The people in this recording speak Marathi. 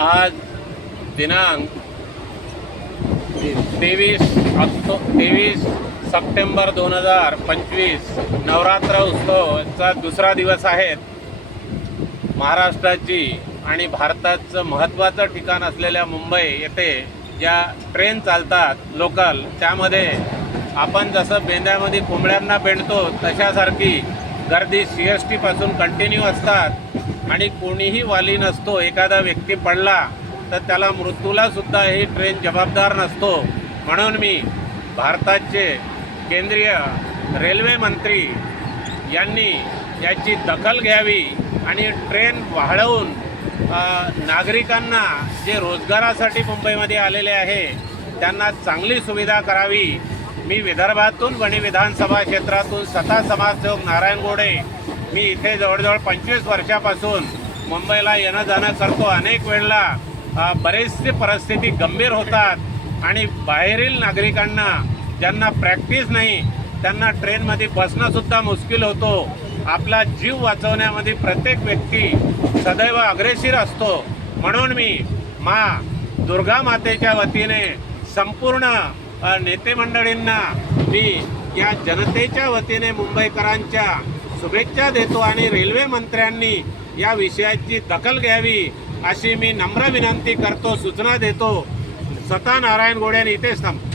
आज दिनांक 23 सप्टेंबर 2025 नवरात्र उत्सवाचा दुसरा दिवस आहे। महाराष्ट्राची आणि भारताचं महत्त्वाचं ठिकाण असलेल्या मुंबई येथे ज्या ट्रेन चालतात लोकल, त्यामध्ये आपण जसं बेंद्यामध्ये कोंबड्यांना बेंडतो तशासारखी गर्दी CST पासून कंटिन्यू असतात आणि कोणीही वाली नसतो। एखादा व्यक्ती पडला तर त्याला मृत्यूला सुद्धा ही ट्रेन जबाबदार नसतो। म्हणून मी भारताचे केंद्रीय रेल्वे मंत्री यांनी याची दखल घ्यावी आणि ट्रेन वाढवून नागरिकांना जे रोजगारासाठी मुंबईमध्ये आलेले आहे त्यांना चांगली सुविधा करावी। मी विदर्भातून वणी विधानसभा क्षेत्रातून स्वतः समाजसेवक नारायण गोडे मी इथे जवळजवळ 25 वर्षापासून मुंबईला येणं जाणं करतो। अनेक वेळेला बरेचसे परिस्थिती गंभीर होतात आणि बाहेरील नागरिकांना ज्यांना प्रॅक्टिस नाही त्यांना ट्रेनमध्ये बसणंसुद्धा मुश्किल होतो। आपला जीव वाचवण्यामध्ये प्रत्येक व्यक्ती सदैव अग्रेसर असतो। म्हणून मी दुर्गा मातेच्या वतीने संपूर्ण नेते मंडळींना मी या जनतेच्या वतीने मुंबईकरांच्या शुभेच्छा देतो आणि रेल्वे मंत्र्यांनी या विषयाची दखल घ्यावी अशी मी नम्र विनंती करतो, सूचना देतो। स्वतः नारायण गोडे इथेच थांबतो।